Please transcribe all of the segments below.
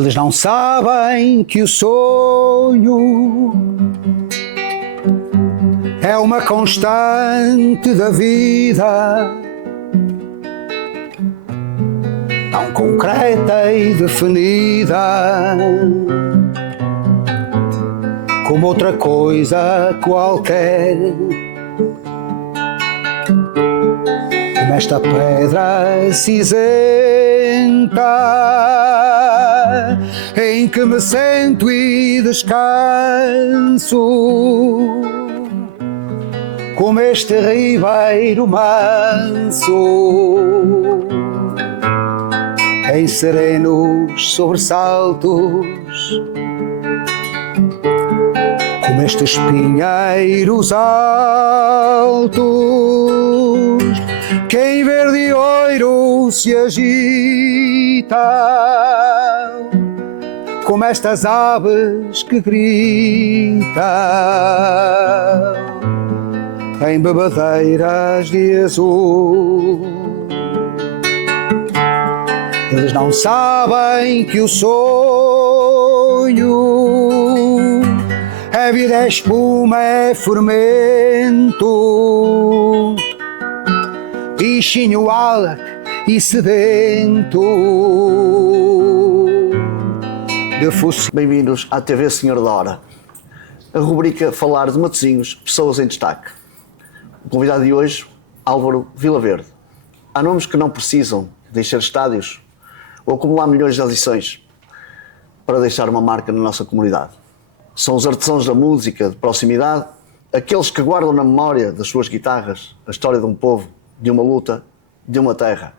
Eles não sabem que o sonho é uma constante da vida, tão concreta e definida como outra coisa qualquer. Como esta pedra cinzenta em que me sento e descanso, como este ribeiro manso em serenos sobressaltos, como estes pinheiros altos que em verde e ouro se agitam, como estas aves que gritam em bebedeiras de azul. Eles não sabem que o sonho é vida, é espuma, é fermento, bichinho alec e sedento de fosse. Bem-vindos à TV Senhor da Hora, a rubrica Falar de Matosinhos, pessoas em destaque. O convidado de hoje, Álvaro Vilaverde. Há nomes que não precisam de encher estádios ou acumular milhões de audições para deixar uma marca na nossa comunidade. São os artesãos da música de proximidade, aqueles que guardam na memória das suas guitarras a história de um povo, de uma luta, de uma terra.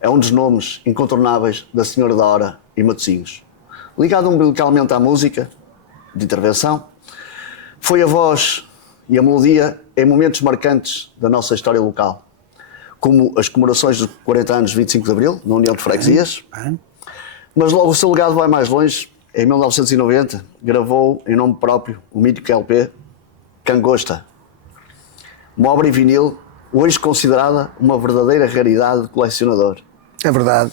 É um dos nomes incontornáveis da Senhora da Hora e Matosinhos. Ligado umbilicalmente à música, de intervenção, foi a voz e a melodia em momentos marcantes da nossa história local, como as comemorações dos 40 anos de 25 de Abril, na União de Freguesias. Mas logo o seu legado vai mais longe. Em 1990, gravou em nome próprio o mítico LP Cangosta, uma obra em vinil, hoje considerada uma verdadeira raridade de colecionador. É verdade.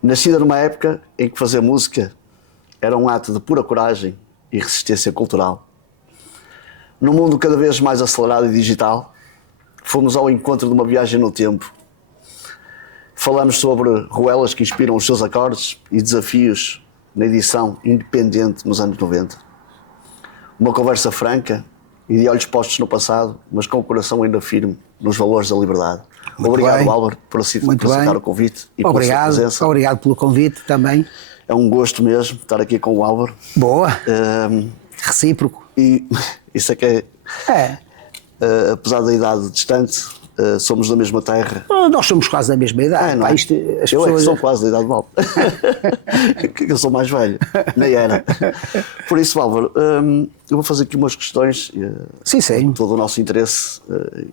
Nascida numa época em que fazer música era um ato de pura coragem e resistência cultural. Num mundo cada vez mais acelerado e digital, fomos ao encontro de uma viagem no tempo. Falamos sobre ruelas que inspiram os seus acordes e desafios na edição independente nos anos 90. Uma conversa franca e de olhos postos no passado, mas com o coração ainda firme nos valores da liberdade. Muito obrigado, bem. Álvaro, por aceitar o convite e pela sua presença. Obrigado pelo convite também. É um gosto mesmo estar aqui com o Álvaro. Boa. Recíproco. E isso é que É. apesar da idade distante, somos da mesma terra. Nós somos quase da mesma idade. Não é? As Eu é que pessoas... sou quase da idade de Álvaro. Eu sou mais velho, nem era. Por isso, Álvaro, eu vou fazer aqui umas questões. Sim. Todo o nosso interesse,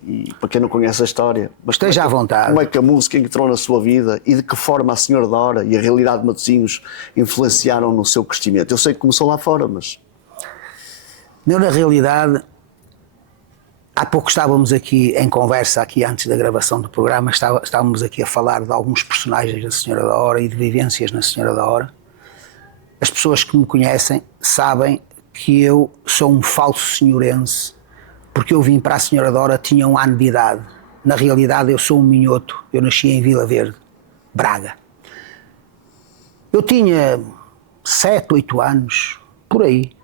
e para quem não conhece a história. Mas esteja à vontade. Como é que a música entrou na sua vida e de que forma a Senhora da Hora e a realidade de Matosinhos influenciaram no seu crescimento? Eu sei que começou lá fora, mas... Na realidade, há pouco estávamos aqui em conversa, aqui antes da gravação do programa, estávamos aqui a falar de alguns personagens da Senhora da Hora e de vivências na Senhora da Hora. As pessoas que me conhecem sabem que eu sou um falso senhorense, porque eu vim para a Senhora da Hora, tinha 1 ano de idade. Na realidade eu sou um minhoto, eu nasci em Vila Verde, Braga. Eu tinha 7, 8 anos, por aí.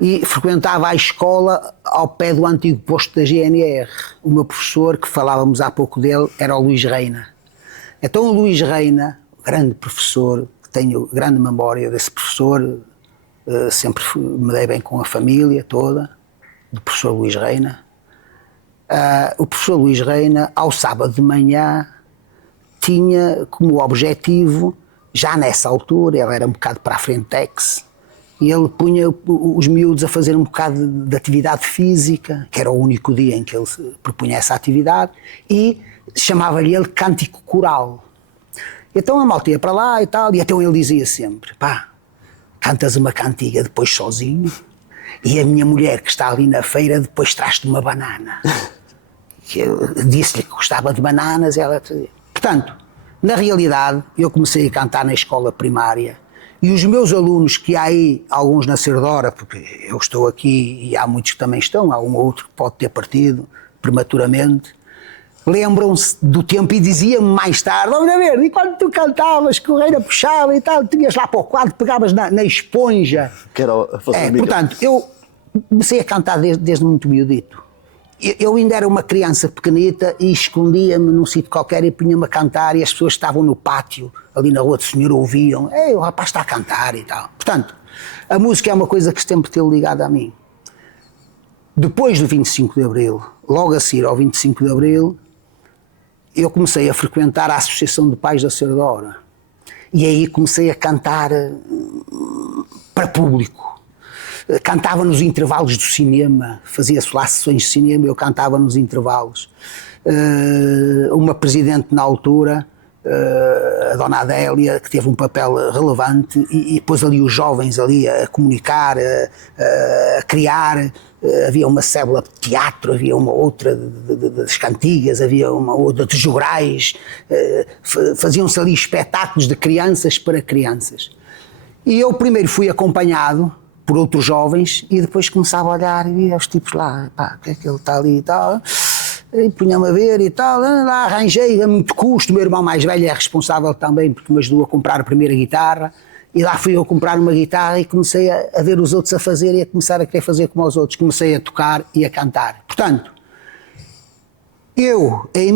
E frequentava a escola ao pé do antigo posto da GNR. O meu professor, que falávamos há pouco dele, era o Luís Reina. Então o Luís Reina, grande professor, tenho grande memória desse professor, sempre me dei bem com a família toda, do professor Luís Reina. O professor Luís Reina, ao sábado de manhã, tinha como objetivo, já nessa altura, ele era um bocado para a frentex, e ele punha os miúdos a fazer um bocado de atividade física, que era o único dia em que ele propunha essa atividade, e chamava-lhe ele cântico coral. Então a malta ia para lá e tal, e então ele dizia sempre, pá, cantas uma cantiga depois sozinho, e a minha mulher que está ali na feira depois traz-te uma banana. Eu disse-lhe que gostava de bananas, ela... Portanto, na realidade, eu comecei a cantar na escola primária, E os meus alunos, que há aí alguns na Cerdora, porque eu estou aqui e há muitos que também estão, há um ou outro que pode ter partido prematuramente, lembram-se do tempo e diziam-me mais tarde: vamos ver, e quando tu cantavas, Correia puxava e tal, tu ias lá para o quadro, pegavas na esponja. Que era Portanto, eu comecei a cantar desde muito miudito. Eu ainda era uma criança pequenita e escondia-me num sítio qualquer e punha-me a cantar, e as pessoas estavam no pátio, ali na Rua do Senhor, ouviam: ei, o rapaz está a cantar e tal. Portanto, a música é uma coisa que sempre esteve ligada a mim. Depois do 25 de Abril, logo a seguir ao 25 de Abril, eu comecei a frequentar a Associação de Pais da Cerdora. E aí comecei a cantar para público. Cantava nos intervalos do cinema, fazia-se lá sessões de cinema, eu cantava nos intervalos. Uma presidente na altura, a Dona Adélia, que teve um papel relevante, e depois ali os jovens ali a comunicar, a criar. Havia uma célula de teatro, havia uma outra das cantigas, havia uma outra de jograis, faziam-se ali espetáculos de crianças para crianças. E eu primeiro fui acompanhado por outros jovens e depois começava a olhar e via os tipos lá: pá, o que é que ele está ali e tal, e punha-me a ver e tal, lá arranjei a muito custo. O meu irmão mais velho é responsável também porque me ajudou a comprar a primeira guitarra. E lá fui eu comprar uma guitarra e comecei a ver os outros a fazer e a começar a querer fazer como os outros. Comecei a tocar e a cantar. Portanto, eu em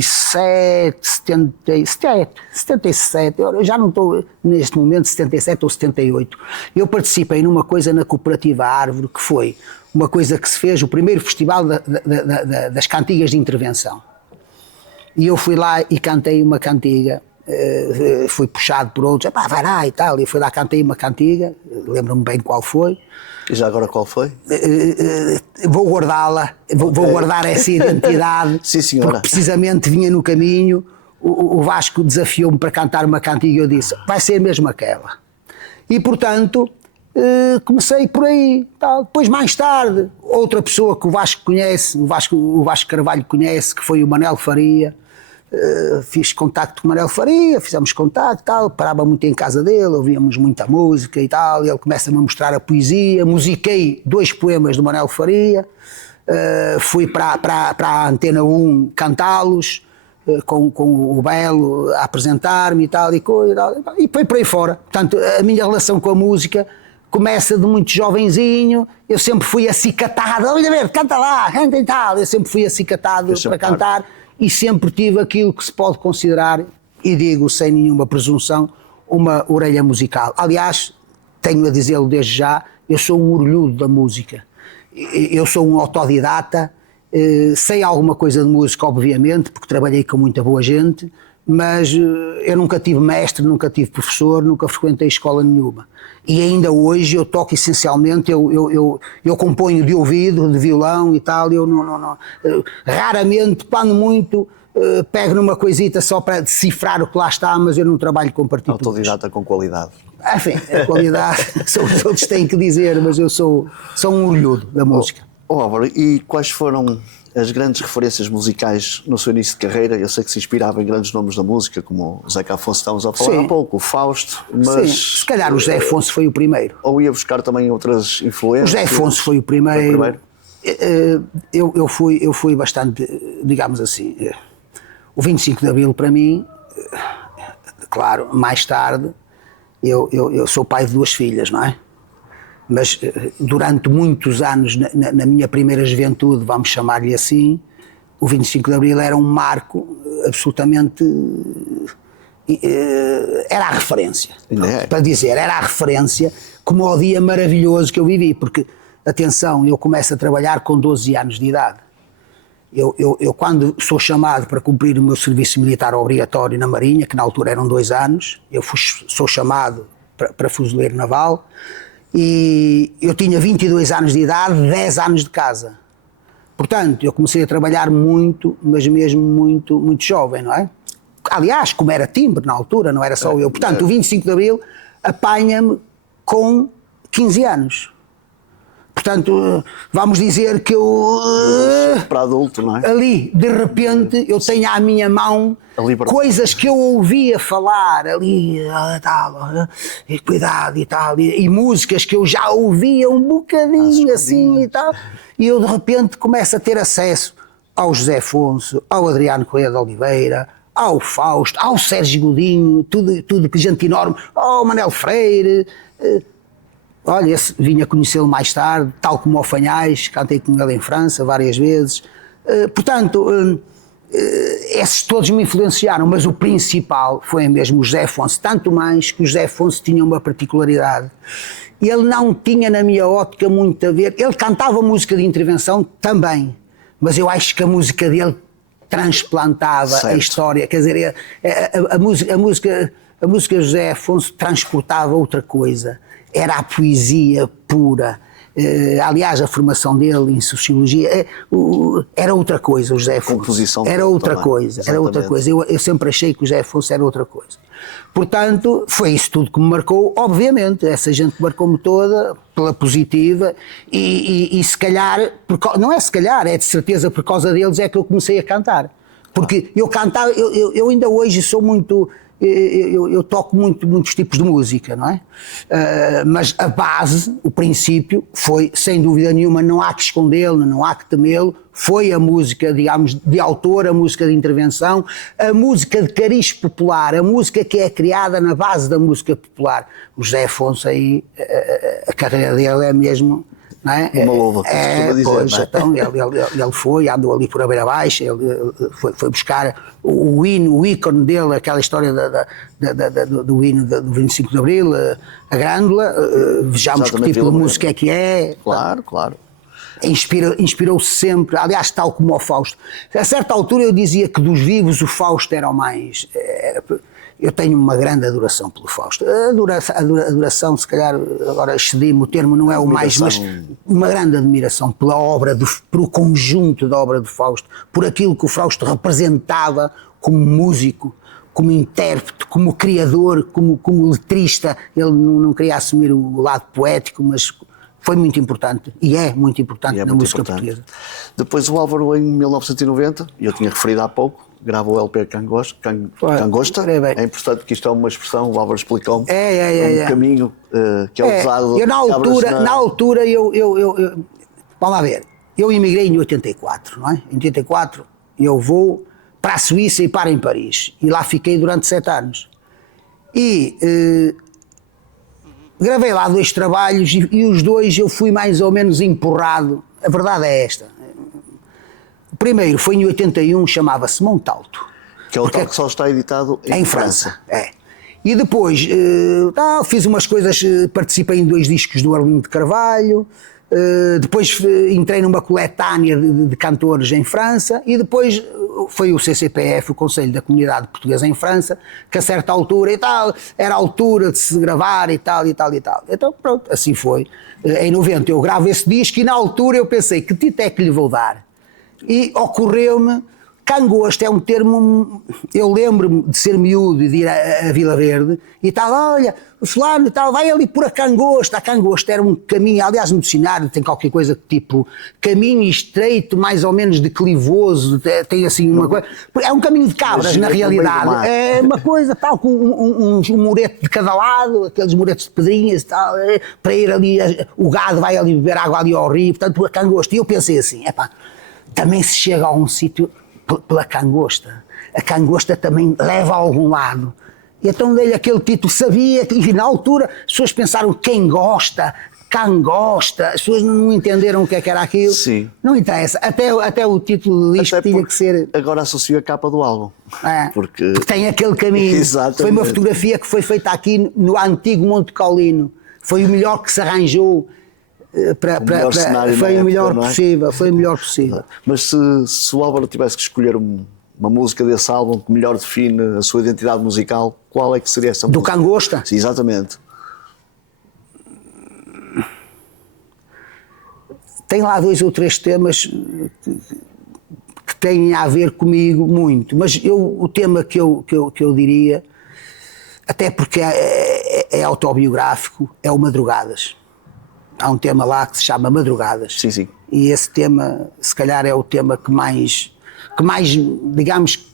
77, eu já não estou neste momento 77 ou 78, eu participei numa coisa na Cooperativa Árvore, que foi uma coisa que se fez, o primeiro festival das cantigas de intervenção. E eu fui lá e cantei uma cantiga. Fui puxado por outros: vai lá e tal, e fui lá, cantei uma cantiga, lembro-me bem qual foi. E já agora qual foi? Vou guardá-la, vou guardar essa identidade. Sim, senhora. Porque precisamente vinha no caminho, o Vasco desafiou-me para cantar uma cantiga e eu disse: vai ser mesmo aquela. E portanto comecei por aí, tal. Depois mais tarde, outra pessoa que o Vasco conhece, o Vasco Carvalho conhece, que foi o Manel Faria. Fiz contacto com o Manel Faria, fizemos contacto, tal, parava muito em casa dele, ouvíamos muita música e tal, e ele começa-me a mostrar a poesia. Musiquei 2 poemas do Manel Faria, fui para a Antena 1 cantá-los, com o Belo a apresentar-me e tal, e foi por aí fora. Portanto, a minha relação com a música começa de muito jovenzinho. Eu sempre fui acicatado: olha ver, canta lá, canta e tal. Eu sempre fui acicatado para cantar. E sempre tive aquilo que se pode considerar, e digo sem nenhuma presunção, uma orelha musical. Aliás, tenho a dizê-lo desde já, eu sou um orelhudo da música. Eu sou um autodidata, sei alguma coisa de música, obviamente, porque trabalhei com muita boa gente, mas eu nunca tive mestre, nunca tive professor, nunca frequentei escola nenhuma. E ainda hoje eu toco essencialmente, eu componho de ouvido, de violão e tal, eu não raramente, quando muito, pego numa coisita só para decifrar o que lá está, mas eu não trabalho com partituras. Autodidata com qualidade. Enfim, a qualidade são os outros têm que dizer, mas eu sou um orgulho da música. Álvaro, e quais foram as grandes referências musicais no seu início de carreira? Eu sei que se inspirava em grandes nomes da música, como o Zeca Afonso, estávamos a falar há pouco, o Fausto, mas... Sim, se calhar o José Afonso foi o primeiro. Ou ia buscar também outras influências? O José Afonso foi o primeiro. Eu fui bastante, digamos assim, o 25 de Abril para mim, claro, mais tarde, eu sou pai de 2 filhas, não é? Mas durante muitos anos, na minha primeira juventude, vamos chamar-lhe assim, o 25 de Abril era um marco absolutamente... Era a referência, para dizer, era a referência, como ao dia maravilhoso que eu vivi, porque, atenção, eu começo a trabalhar com 12 anos de idade. Eu quando sou chamado para cumprir o meu serviço militar obrigatório na Marinha, que na altura eram 2 anos, sou chamado para fuzileiro naval, e eu tinha 22 anos de idade, 10 anos de casa. Portanto, eu comecei a trabalhar muito, mas mesmo muito, muito jovem, não é? Aliás, como era timbre na altura, não era só eu. Portanto, o 25 de Abril apanha-me com 15 anos. portanto, vamos dizer que eu para adulto, não é? ali, de repente, eu tenho à minha mão coisas que eu ouvia falar ali, tal, e cuidado e tal, e músicas que eu já ouvia um bocadinho assim e tal, e eu de repente começo a ter acesso ao José Afonso, ao Adriano Correia de Oliveira, ao Fausto, ao Sérgio Godinho, tudo que gente enorme, ao Manel Freire. Olha, esse vinha conhecê-lo mais tarde, tal como ao Fanhais, cantei com ele em França várias vezes. Portanto, esses todos me influenciaram, mas o principal foi mesmo o José Afonso, tanto mais que o José Afonso tinha uma particularidade. Ele não tinha, na minha ótica, muito a ver. Ele cantava música de intervenção também, mas eu acho que a música dele transplantava a história, quer dizer, a música José Afonso transportava outra coisa, era a poesia pura. Aliás, a formação dele em sociologia era outra coisa, o José Afonso. Composição era outra também. coisa, era outra coisa. Eu sempre achei que o José Afonso era outra coisa. Portanto, foi isso tudo que me marcou, obviamente, essa gente marcou-me toda pela positiva e se calhar, não é se calhar, é de certeza por causa deles é que eu comecei a cantar. Porque eu cantava, eu ainda hoje sou muito... Eu toco muitos tipos de música, não é? Mas a base, o princípio, foi, sem dúvida nenhuma, não há que escondê-lo, não há que temê-lo, foi a música, digamos, de autor, a música de intervenção, a música de cariz popular, a música que é criada na base da música popular. O José Afonso aí, a carreira dele é mesmo... Não é? Uma luva, dizer, pois, não é? então, ele foi, andou ali por a beira baixa, ele foi buscar o hino, o ícone dele, aquela história do hino do 25 de Abril, a Grândola, vejamos Exatamente, que tipo de música é que é. Claro, claro. Inspirou-se sempre, aliás, tal como o Fausto. A certa altura eu dizia que dos vivos o Fausto era o mais... Eu tenho uma grande adoração pelo Fausto. Adoração, se calhar, agora excedi-me o termo, não é o mais, mas uma grande admiração pela obra, pelo conjunto da obra do Fausto, por aquilo que o Fausto representava como músico, como intérprete, como criador, como letrista. Ele não queria assumir o lado poético, mas foi muito importante e é muito importante na música portuguesa. Depois o Álvaro, em 1990, e eu tinha referido há pouco, grava o LP Cangosta. É importante porque isto é uma expressão, o Álvaro explicou-me, um caminho que é usado... Eu na altura, vamos lá ver, eu emigrei em 84, não é? Em 84 eu vou para a Suíça e paro em Paris, e lá fiquei durante 7 anos. E gravei lá 2 trabalhos e os 2 eu fui mais ou menos empurrado, a verdade é esta. O primeiro foi em 81, chamava-se Montalto. Que é o tal que só está editado em França. É. E depois fiz umas coisas, participei em 2 discos do Arlindo de Carvalho, depois entrei numa coletânea de cantores em França e depois foi o CCPF, o Conselho da Comunidade Portuguesa em França, que a certa altura e tal, era a altura de se gravar e tal. Então pronto, assim foi. Em 90 eu gravo esse disco e na altura eu pensei, que título é que lhe vou dar? E ocorreu-me, cangosto é um termo, eu lembro-me de ser miúdo e de ir a Vila Verde e tal, olha, o fulano e tal, vai ali por a cangosta era um caminho, aliás no dicionário tem qualquer coisa tipo, caminho estreito, mais ou menos declivoso, tem assim uma coisa, é um caminho de cabras na realidade, é uma coisa tal, com um murete de cada lado, aqueles muretes de pedrinhas e tal, para ir ali, o gado vai ali beber água ali ao rio, portanto por a cangosta, e eu pensei assim, também se chega a um sítio pela cangosta. A cangosta também leva a algum lado. E então dei-lhe aquele título, sabia que, e na altura, as pessoas pensaram quem gosta, cangosta, as pessoas não entenderam o que era aquilo. Sim. Não interessa, até o título do disco tinha que ser... Agora associo a capa do álbum. Porque tem aquele caminho. Exatamente. Foi uma fotografia que foi feita aqui no antigo Monte Caulino. Foi o melhor que se arranjou. Foi o melhor possível. Mas se o Álvaro tivesse que escolher uma música desse álbum que melhor define a sua identidade musical, qual é que seria essa música? Do Cangosta? Sim, exatamente. Tem lá 2 ou 3 temas que têm a ver comigo muito, mas o tema que eu diria, até porque é autobiográfico, é o Madrugadas. há um tema lá que se chama Madrugadas. Sim, sim. E esse tema, se calhar, é o tema que mais, digamos,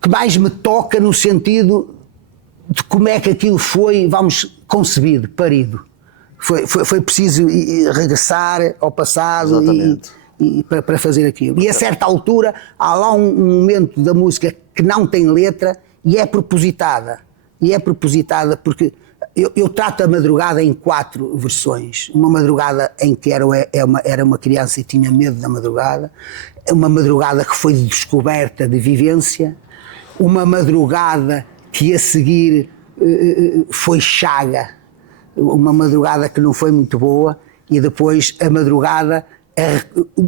que mais me toca no sentido de como é que aquilo foi, concebido, parido. Foi preciso regressar ao passado para fazer aquilo. E a certa altura há lá um momento da música que não tem letra e é propositada. Porque eu trato a madrugada em 4 versões. Uma madrugada em que era uma criança e tinha medo da madrugada. Uma madrugada que foi de descoberta, de vivência. Uma madrugada que a seguir foi chaga. Uma madrugada que não foi muito boa. E depois a madrugada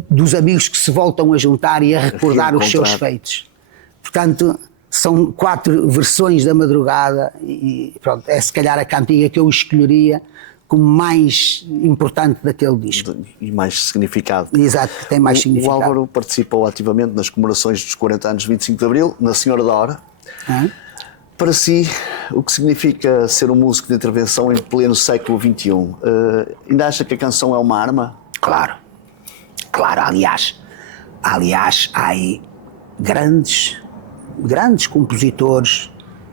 dos amigos que se voltam a juntar e a recordar os seus feitos. Portanto, são 4 versões da madrugada e pronto, é se calhar a cantiga que eu escolheria como mais importante daquele disco. E mais significado. Exato, que tem mais significado. O Álvaro participou ativamente nas comemorações dos 40 anos de 25 de Abril, na Senhora da Hora. Para si, o que significa ser um músico de intervenção em pleno século XXI? Ainda acha que a canção é uma arma? Claro, aliás, há aí grandes compositores,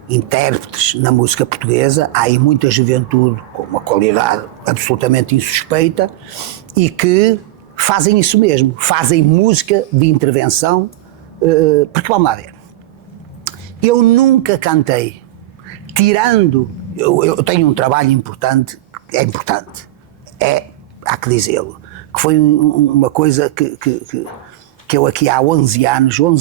intérpretes na música portuguesa, há aí muita juventude com uma qualidade absolutamente insuspeita e que fazem isso mesmo, fazem música de intervenção, porque vamos lá ver, eu nunca cantei, tirando, eu tenho um trabalho importante, há que dizê-lo, que foi uma coisa que eu aqui há 11,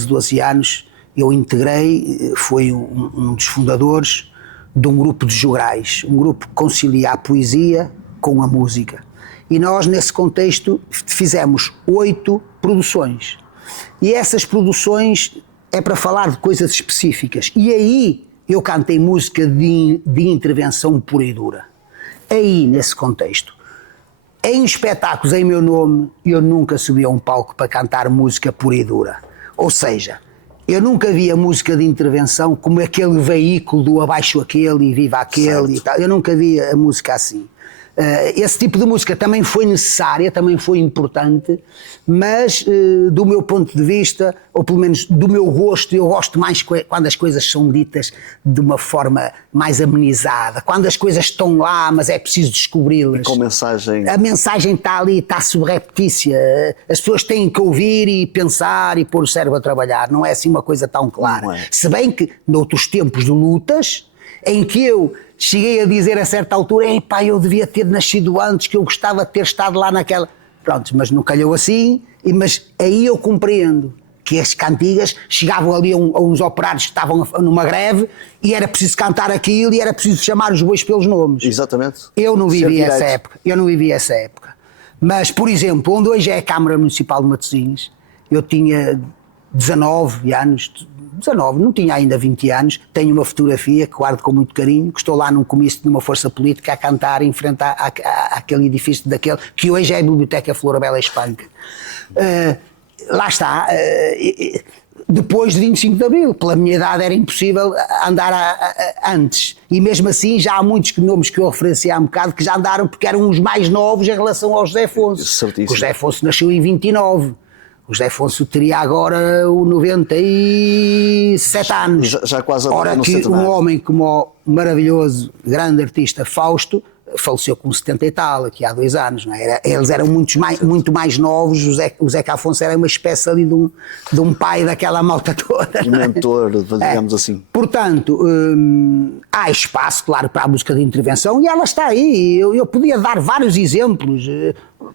12 anos, eu integrei, fui um dos fundadores de um grupo de jograis, um grupo que concilia a poesia com a música. E nós, nesse contexto, fizemos 8 produções. E essas produções é para falar de coisas específicas. E aí eu cantei música de intervenção pura e dura. Aí, nesse contexto. Em espetáculos em meu nome, eu nunca subi a um palco para cantar música pura e dura. Ou seja, eu nunca vi a música de intervenção como aquele veículo do abaixo aquele e viva aquele e tal. Eu nunca vi a música assim. Esse tipo de música também foi necessária, também foi importante, mas do meu ponto de vista, ou pelo menos do meu gosto, eu gosto mais quando as coisas são ditas de uma forma mais amenizada, quando as coisas estão lá, mas é preciso descobri-las. Com mensagem. A mensagem está ali, está subreptícia, as pessoas têm que ouvir e pensar e pôr o cérebro a trabalhar, não é assim uma coisa tão clara. Não é. Se bem que, noutros tempos de lutas, em que eu cheguei a dizer a certa altura, epá, eu devia ter nascido antes, que eu gostava de ter estado lá naquela... Pronto, mas não calhou assim, mas aí eu compreendo que as cantigas chegavam ali a uns operários que estavam numa greve e era preciso cantar aquilo e era preciso chamar os bois pelos nomes. Exatamente. Eu não vivi essa época. Mas, por exemplo, onde hoje é a Câmara Municipal de Matosinhos, eu tinha 19 anos, não tinha ainda 20 anos, tenho uma fotografia que guardo com muito carinho, que estou lá num comício de uma força política a cantar em frente àquele edifício daquele, que hoje é a Biblioteca Florabella Espanca. Lá está, depois de 25 de Abril, pela minha idade era impossível andar antes, e mesmo assim já há muitos nomes que eu referenciei há um bocado que já andaram porque eram os mais novos em relação ao José Afonso. Certíssimo. O José Afonso nasceu em 29. O José Afonso teria agora 97 anos. Já quase a Ora que um homem como o maravilhoso, grande artista Fausto, faleceu com 70 e tal, aqui há 2 anos. Não é? Eles eram muito mais novos, o Zeca Afonso era uma espécie ali de um pai daquela malta toda. Um mentor, digamos assim. Portanto, há espaço, claro, para a música de intervenção e ela está aí. Eu podia dar vários exemplos.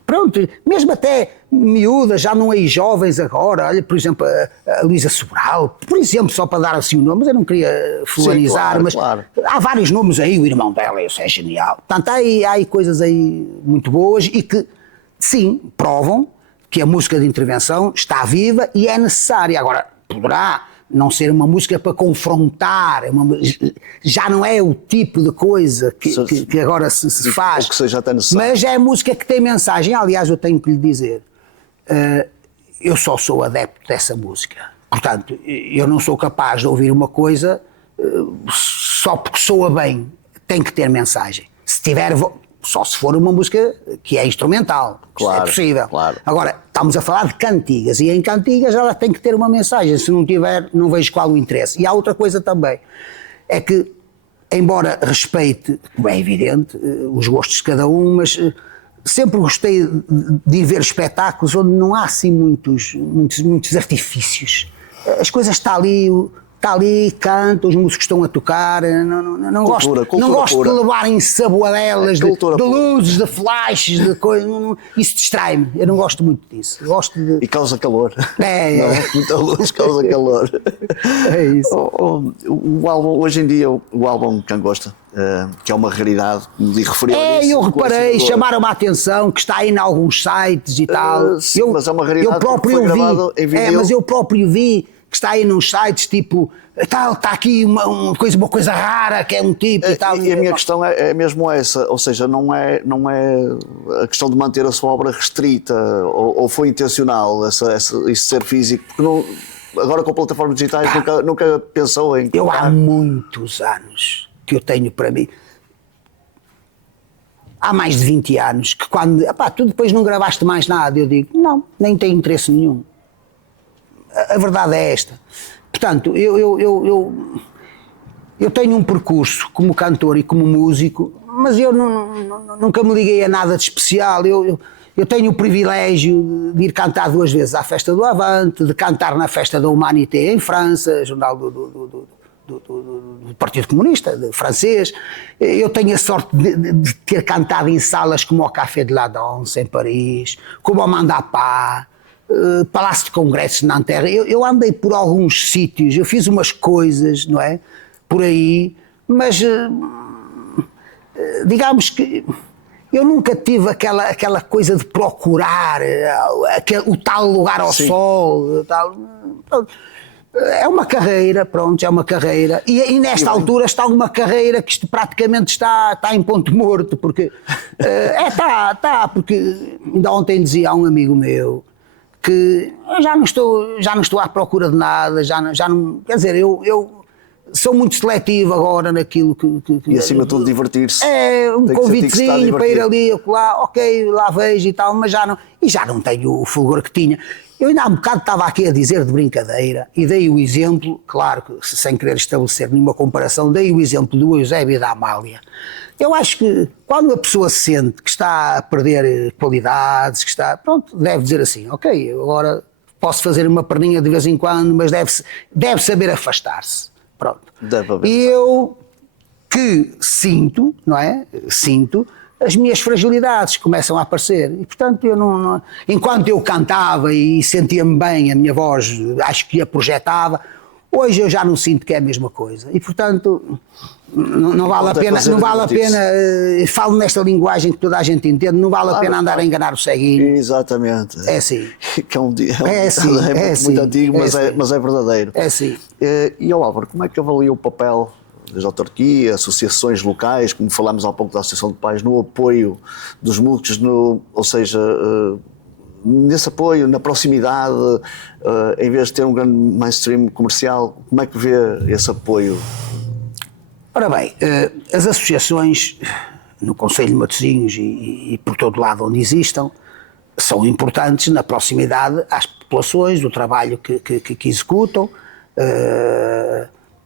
Pronto, mesmo até miúdas, já não aí jovens agora, olha, por exemplo, a Luísa Sobral, por exemplo, só para dar assim um nome, mas eu não queria fulanizar, mas claro. Há vários nomes aí, o irmão dela, isso é genial. Portanto, há aí coisas aí muito boas e que, sim, provam que a música de intervenção está viva e é necessária. Agora, poderá não ser uma música para confrontar, já não é o tipo de coisa que agora se faz, que seja até necessário. Mas é música que tem mensagem. Aliás, eu tenho que lhe dizer, eu só sou adepto dessa música. Portanto, eu não sou capaz de ouvir uma coisa só porque soa bem, tem que ter mensagem. só se for uma música que é instrumental, Claro, é possível. claro. Agora, estamos a falar de cantigas, e em cantigas ela tem que ter uma mensagem, se não tiver, não vejo qual o interesse. E há outra coisa também, é que, embora respeite, como é evidente, os gostos de cada um, mas sempre gostei de ir ver espetáculos onde não há assim muitos artifícios. As coisas está ali, canta, os músicos estão a tocar, não gosto de levar em saboadelas de luzes, de flashes, de coisas, isso distrai-me, eu não gosto muito disso. Gosto de... E causa calor. Muita luz causa calor. É isso. O álbum, hoje em dia, o álbum Cangosta, que é uma raridade, como lhe referi ao início, eu reparei, chamaram-me a atenção que está aí em alguns sites e tal. Sim, mas é uma raridade eu próprio foi gravado em vinil. mas eu próprio vi que está aí nos sites, tipo, está aqui uma coisa rara, que é um tipo e tal. E a minha questão é mesmo essa, ou seja, não é a questão de manter a sua obra restrita, ou foi intencional isso ser físico, porque não, agora com plataformas digitais nunca pensou em... Eu há muitos anos que eu tenho para mim, há mais de 20 anos, que quando, tu depois não gravaste mais nada, eu digo, não, nem tenho interesse nenhum. A verdade é esta. Portanto, eu tenho um percurso como cantor e como músico, mas eu nunca me liguei a nada de especial. Eu tenho o privilégio de ir cantar 2 vezes à Festa do Avante, de cantar na Festa da Humanité em França, jornal do Partido Comunista francês. Eu tenho a sorte de ter cantado em salas como o Café de la Danse em Paris, como o Mandapá, Palácio de Congressos na Nanterre. Eu andei por alguns sítios, eu fiz umas coisas, não é? Por aí, mas digamos que eu nunca tive aquela coisa de procurar o tal lugar ao sol, tal. É uma carreira, pronto, é uma carreira. E nesta altura está uma carreira que isto praticamente está em ponto morto, porque porque ainda ontem dizia a um amigo meu que eu já não estou à procura de nada, já não, quer dizer, eu sou muito seletivo agora naquilo que e acima de tudo divertir-se. Um convitezinho para ir ali, lá, ok, lá vejo e tal, mas já não tenho o fulgor que tinha. Eu ainda há um bocado estava aqui a dizer de brincadeira e dei o exemplo, claro que sem querer estabelecer nenhuma comparação, dei o exemplo do Eusébio e da Amália. Eu acho que quando a pessoa sente que está a perder qualidades, que está, pronto, deve dizer assim, ok, agora posso fazer uma perninha de vez em quando, mas deve saber afastar-se. Pronto. E eu que sinto, não é? Sinto, as minhas fragilidades começam a aparecer. E portanto eu não enquanto eu cantava e sentia-me bem, a minha voz acho que a projetava, hoje eu já não sinto que é a mesma coisa. E portanto não vale a pena, falo nesta linguagem que toda a gente entende, não vale a pena andar a enganar o ceguinho. Exatamente. É assim. Que é muito antigo, mas é verdadeiro. É assim. E Álvaro, como é que avalia o papel das autarquias, associações locais, como falámos há pouco da Associação de Pais, no apoio dos músicos, ou seja, nesse apoio, na proximidade, em vez de ter um grande mainstream comercial, como é que vê esse apoio? Ora bem, as associações no Concelho de Matosinhos e por todo lado onde existam são importantes na proximidade às populações, do trabalho que executam,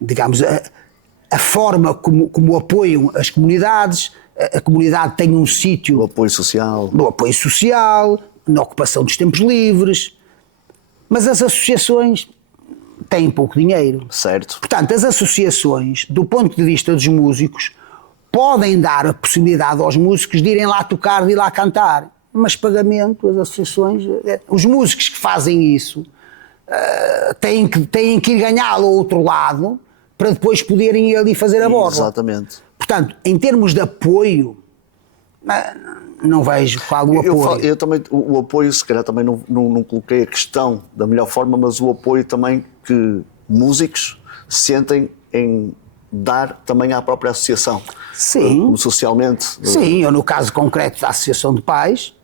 digamos, a forma como apoiam as comunidades. A comunidade tem um sítio... Do apoio social. Do apoio social, na ocupação dos tempos livres, mas as associações têm pouco dinheiro. Certo. Portanto, as associações, do ponto de vista dos músicos, podem dar a possibilidade aos músicos de irem lá tocar, de ir lá cantar, mas pagamento, as associações, os músicos que fazem isso têm que ir ganhá-lo ao outro lado para depois poderem ir ali fazer a borla. Exatamente. Portanto, em termos de apoio, não vejo qual o apoio. Eu também, o apoio, se calhar também não coloquei a questão da melhor forma, mas o apoio também que músicos sentem em dar também à própria associação. Sim. Como socialmente. Sim, eu no caso concreto da Associação de Pais,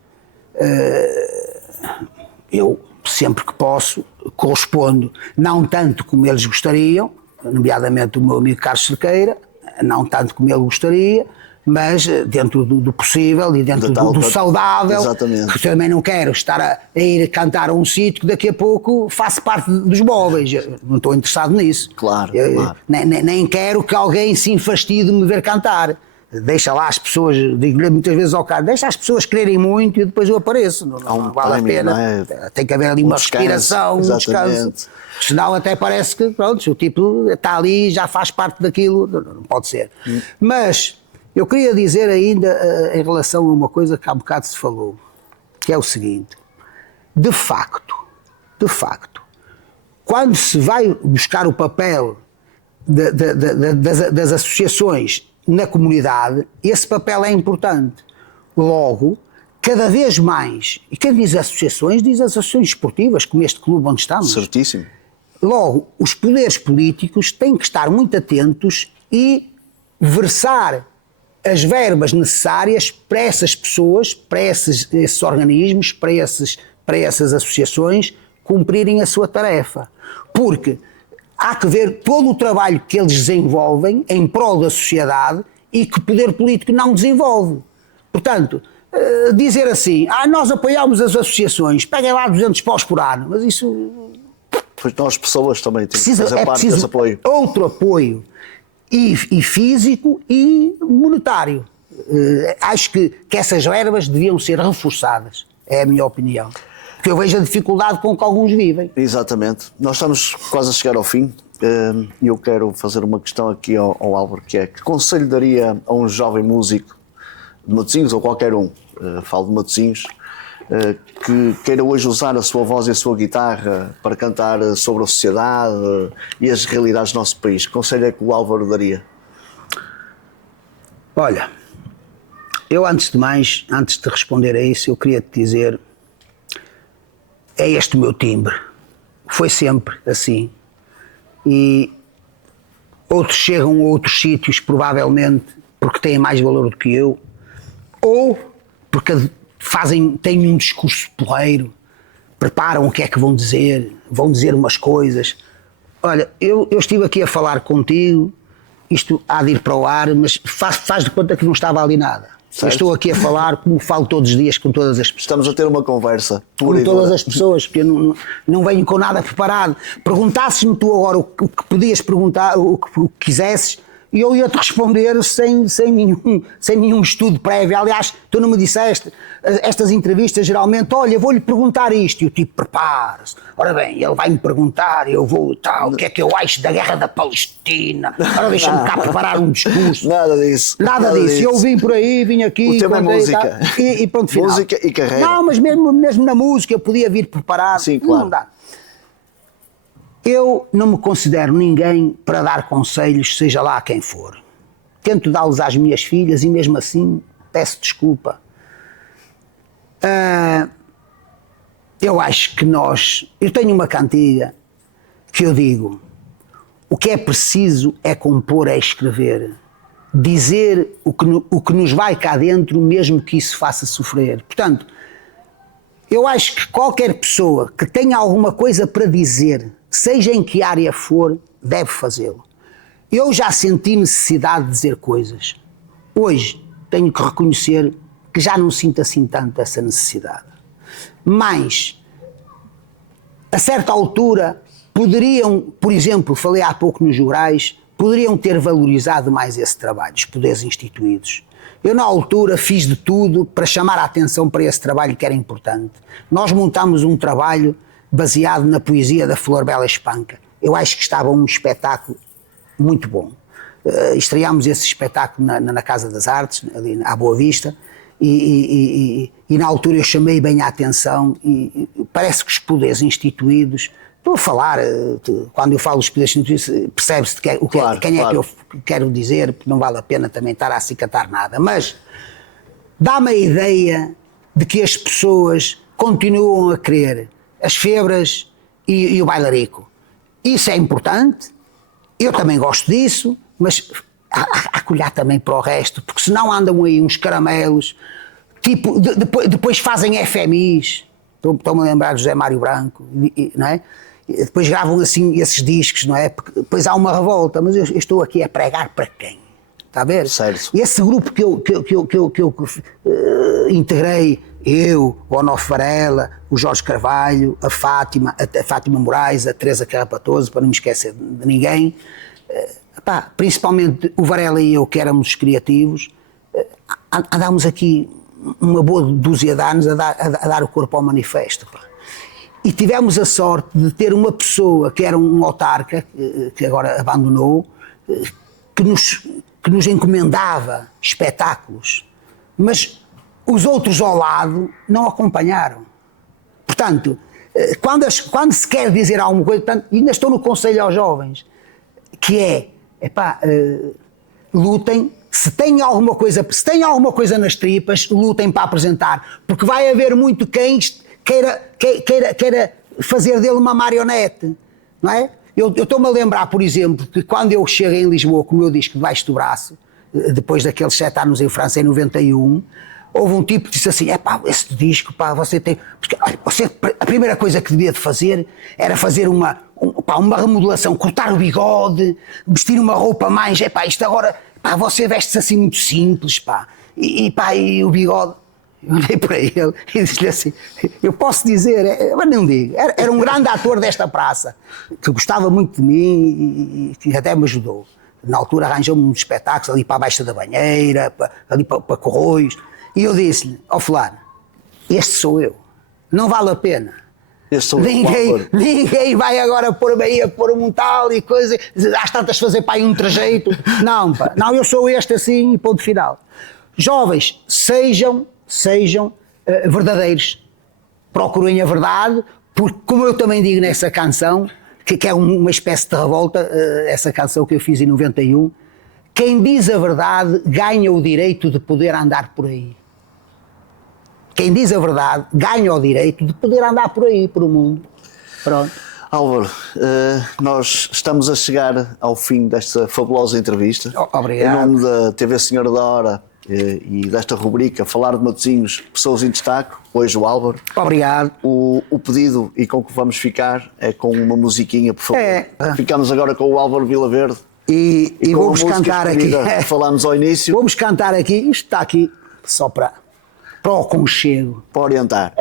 eu sempre que posso correspondo, não tanto como eles gostariam, nomeadamente o meu amigo Carlos Cerqueira, não tanto como ele gostaria, mas dentro do possível e dentro do saudável. Exatamente. Porque eu também não quero estar a ir cantar a um sítio que daqui a pouco faço parte dos móveis. Eu não estou interessado nisso. Claro. Nem quero que alguém se infastie de me ver cantar. Deixa lá as pessoas, digo-lhe muitas vezes ao cara, deixa as pessoas quererem muito e depois eu apareço. Não vale a pena. Tem que haver ali uma respiração, um descanso. Senão até parece que, pronto, o tipo está ali, já faz parte daquilo. Não pode ser. Mas eu queria dizer ainda em relação a uma coisa que há bocado se falou, que é o seguinte: de facto, quando se vai buscar o papel das associações na comunidade, esse papel é importante. Logo, cada vez mais, e quem diz associações, diz as associações esportivas, como este clube onde estamos. Certíssimo. Logo, os poderes políticos têm que estar muito atentos e versar as verbas necessárias para essas pessoas, para esses organismos, para essas associações cumprirem a sua tarefa. Porque há que ver todo o trabalho que eles desenvolvem em prol da sociedade e que o poder político não desenvolve. Portanto, dizer assim, nós apoiamos as associações, peguem lá 200 paus por ano, mas isso... Pois nós, pessoas, também temos que fazer parte desse apoio. Outro apoio, e físico e monetário. Acho que essas verbas deviam ser reforçadas, é a minha opinião. Porque eu vejo a dificuldade com que alguns vivem. Exatamente. Nós estamos quase a chegar ao fim e eu quero fazer uma questão aqui ao Álvaro, que é: que conselho daria a um jovem músico de Matosinhos, ou qualquer um, falo de Matosinhos, que queira hoje usar a sua voz e a sua guitarra para cantar sobre a sociedade e as realidades do nosso país? Que conselho é que o Álvaro daria? Olha, eu antes de responder a isso, eu queria te dizer, é este o meu timbre. Foi sempre assim. E outros chegam a outros sítios, provavelmente, porque têm mais valor do que eu, ou porque têm um discurso porreiro, preparam o que é que vão dizer umas coisas. Olha, eu estive aqui a falar contigo, isto há de ir para o ar, mas faz de conta que não estava ali nada. Eu estou aqui a falar como falo todos os dias com todas as pessoas. Estamos a ter uma conversa. Com todas as pessoas, porque eu não venho com nada preparado. Perguntasses-me tu agora o que podias perguntar, o que quisesses, e eu ia-te responder sem nenhum estudo prévio. Aliás, tu não me disseste, estas entrevistas geralmente, olha, vou-lhe perguntar isto, e o tipo prepara-se. Ora bem, ele vai-me perguntar, eu vou, o que é que eu acho da guerra da Palestina? Ora, deixa-me cá preparar um discurso. Nada disso. Nada disso. Eu vim aqui... O tema é música. E pronto, final. Música e carreira. Não, mas mesmo na música eu podia vir preparado. Sim, claro. Não dá. Eu não me considero ninguém para dar conselhos, seja lá quem for. Tento dá-los às minhas filhas e mesmo assim peço desculpa. Eu acho que eu tenho uma cantiga que eu digo: o que é preciso é compor, é escrever, dizer o que nos vai cá dentro, mesmo que isso faça sofrer. Portanto, eu acho que qualquer pessoa que tenha alguma coisa para dizer, seja em que área for, deve fazê-lo. Eu já senti necessidade de dizer coisas. Hoje tenho que reconhecer que já não sinto assim tanto essa necessidade. Mas, a certa altura, poderiam, por exemplo, falei há pouco nos Jurais, poderiam ter valorizado mais esse trabalho, os poderes instituídos. Eu, na altura, fiz de tudo para chamar a atenção para esse trabalho que era importante. Nós montámos um trabalho baseado na poesia da Flor Bela Espanca. Eu acho que estava um espetáculo muito bom. Estreámos esse espetáculo na Casa das Artes, ali à Boa Vista, e na altura eu chamei bem a atenção, e parece que os poderes instituídos, estou a falar, quando eu falo dos poderes instituídos, percebe-se quem claro. É que eu quero dizer, porque não vale a pena também estar a acicatar nada, mas dá-me a ideia de que as pessoas continuam a querer as febras e o bailarico. Isso é importante, eu também gosto disso, mas há que olhar também para o resto, porque senão andam aí uns caramelos, tipo, depois fazem FMIs, estou-me a lembrar do José Mário Branco, não é? E depois gravam assim esses discos, não é? Porque depois há uma revolta, mas eu estou aqui a pregar para quem? está a ver? Certo. E esse grupo que eu integrei, eu, o Onofre Varela, o Jorge Carvalho, a Fátima Moraes, a Teresa Carrapatoso, para não me esquecer de ninguém, principalmente o Varela e eu, que éramos os criativos, andámos aqui uma boa dúzia de anos a dar o corpo ao manifesto. Pá. E tivemos a sorte de ter uma pessoa que era um autarca, que agora abandonou, que nos encomendava espetáculos, mas os outros ao lado não acompanharam. Portanto, quando se quer dizer alguma coisa, portanto, ainda estou no conselho aos jovens, que é, lutem, se tem alguma coisa nas tripas, lutem para apresentar, porque vai haver muito quem queira fazer dele uma marionete, não é? Eu estou-me a lembrar, por exemplo, que quando eu cheguei em Lisboa com o meu disco debaixo do braço, depois daqueles 7 anos em França, em 91, houve um tipo que disse assim, esse disco, você tem... Porque, olha, a primeira coisa que devia de fazer era fazer uma remodelação, cortar o bigode, vestir uma roupa mais, isto agora, você veste-se assim muito simples, e o bigode... Eu olhei para ele e disse-lhe assim, eu posso dizer, mas não digo, era um grande ator desta praça, que gostava muito de mim e que até me ajudou. Na altura arranjou-me uns espetáculos ali para a Baixa da Banheira, ali para Corroios, e eu disse-lhe, fulano, este sou eu, não vale a pena. Ninguém vai agora pôr-me aí a pôr um tal e coisa, às tantas fazer para aí um trajeito. Não, eu sou este assim e ponto final. Jovens, sejam verdadeiros, procurem a verdade, porque como eu também digo nessa canção, que é uma espécie de revolta, essa canção que eu fiz em 91, quem diz a verdade ganha o direito de poder andar por aí. Quem diz a verdade ganha o direito de poder andar por aí, por o mundo. Pronto. Álvaro, nós estamos a chegar ao fim desta fabulosa entrevista. Obrigado. Em nome da TV Senhora da Hora e desta rubrica Falar de Matosinhos, Pessoas em Destaque, hoje o Álvaro. Obrigado. O pedido e com que vamos ficar é com uma musiquinha, por favor. Ficamos agora com o Álvaro Vilaverde. E vamos cantar aqui. Falámos ao início. Vamos cantar aqui, isto está aqui só para o aconchego. Para orientar.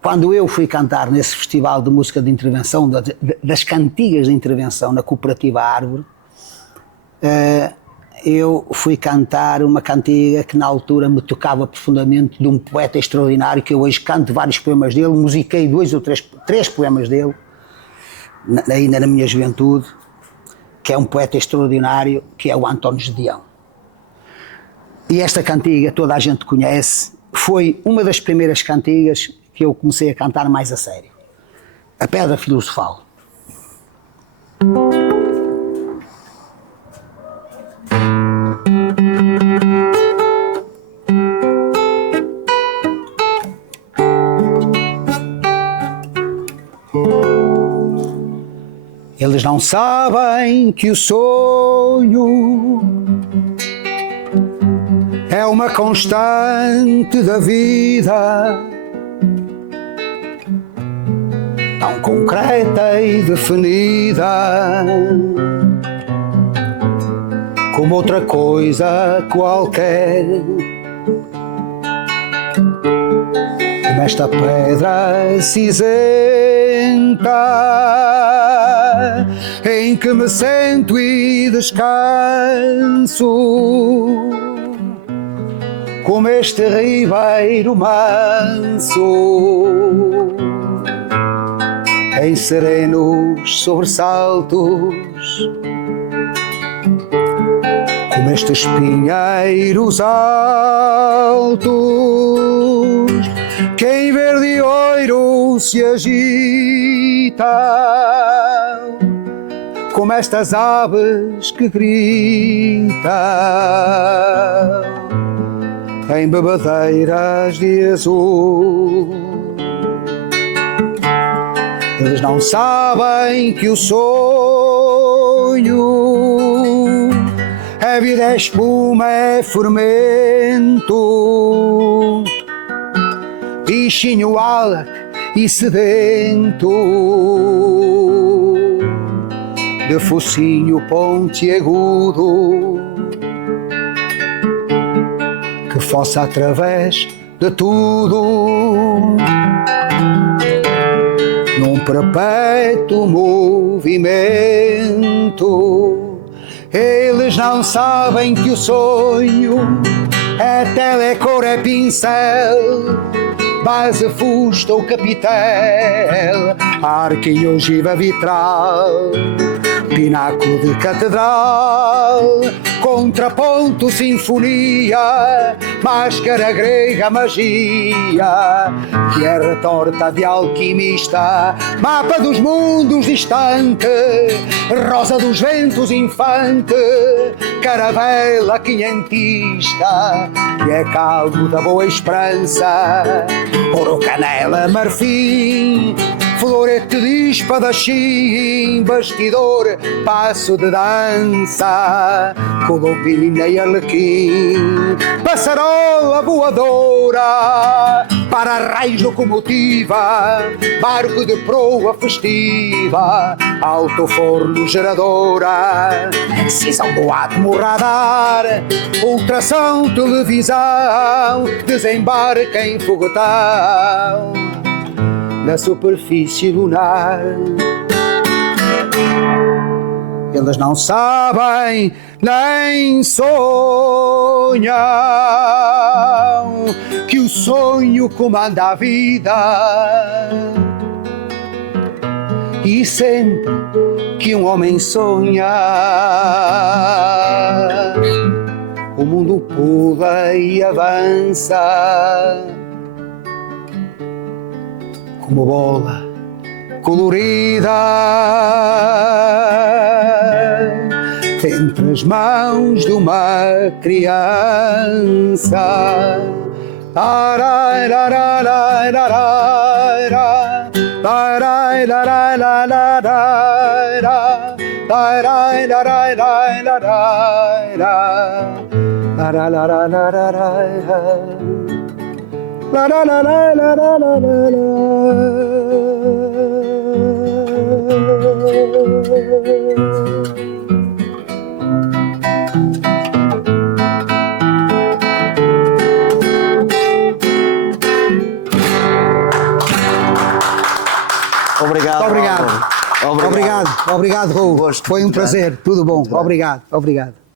Quando eu fui cantar nesse festival de música de intervenção, das cantigas de intervenção na Cooperativa Árvore, eu fui cantar uma cantiga que na altura me tocava profundamente, de um poeta extraordinário, que eu hoje canto vários poemas dele, musiquei 2 ou 3 poemas dele, ainda na minha juventude, que é um poeta extraordinário, que é o António Gedeão. E esta cantiga toda a gente conhece, foi uma das primeiras cantigas que eu comecei a cantar mais a sério. A Pedra Filosofal. Eles não sabem que o sonho é uma constante da vida, tão concreta e definida como outra coisa qualquer. Como esta pedra cinzenta em que me sento e descanso, como este ribeiro manso em serenos sobressaltos, como estes pinheiros altos que em verde e ouro se agitam, como estas aves que gritam em bebedeiras de azul. Eles não sabem que o sonho é vida, é espuma, é fermento, bichinho alto e sedento de focinho pontiagudo, que fossa através de tudo, num perpétuo movimento. Eles não sabem que o sonho é telecor, é pincel, base, fusta ou capitel, arco e ogiva vitral, pináculo de catedral, contraponto, sinfonia, máscara grega, magia, que é retorta de alquimista, mapa dos mundos distante, rosa dos ventos infante, caravela quinhentista, que é caldo da boa esperança, ouro, canela, marfim, florete de espadachim, bastidor, passo de dança, colombina e arlequim, passarola voadora, para-raios locomotiva, barco de proa festiva, alto forno geradora, cisão do átomo radar, ultrassom televisão, desembarca em foguetão na superfície lunar. Eles não sabem nem sonham que o sonho comanda a vida, e sempre que um homem sonha, o mundo pula e avança como bola colorida entre as mãos de uma criança. Obrigado. Obrigado, Raul. Foi um prazer. Tudo bom. Obrigado.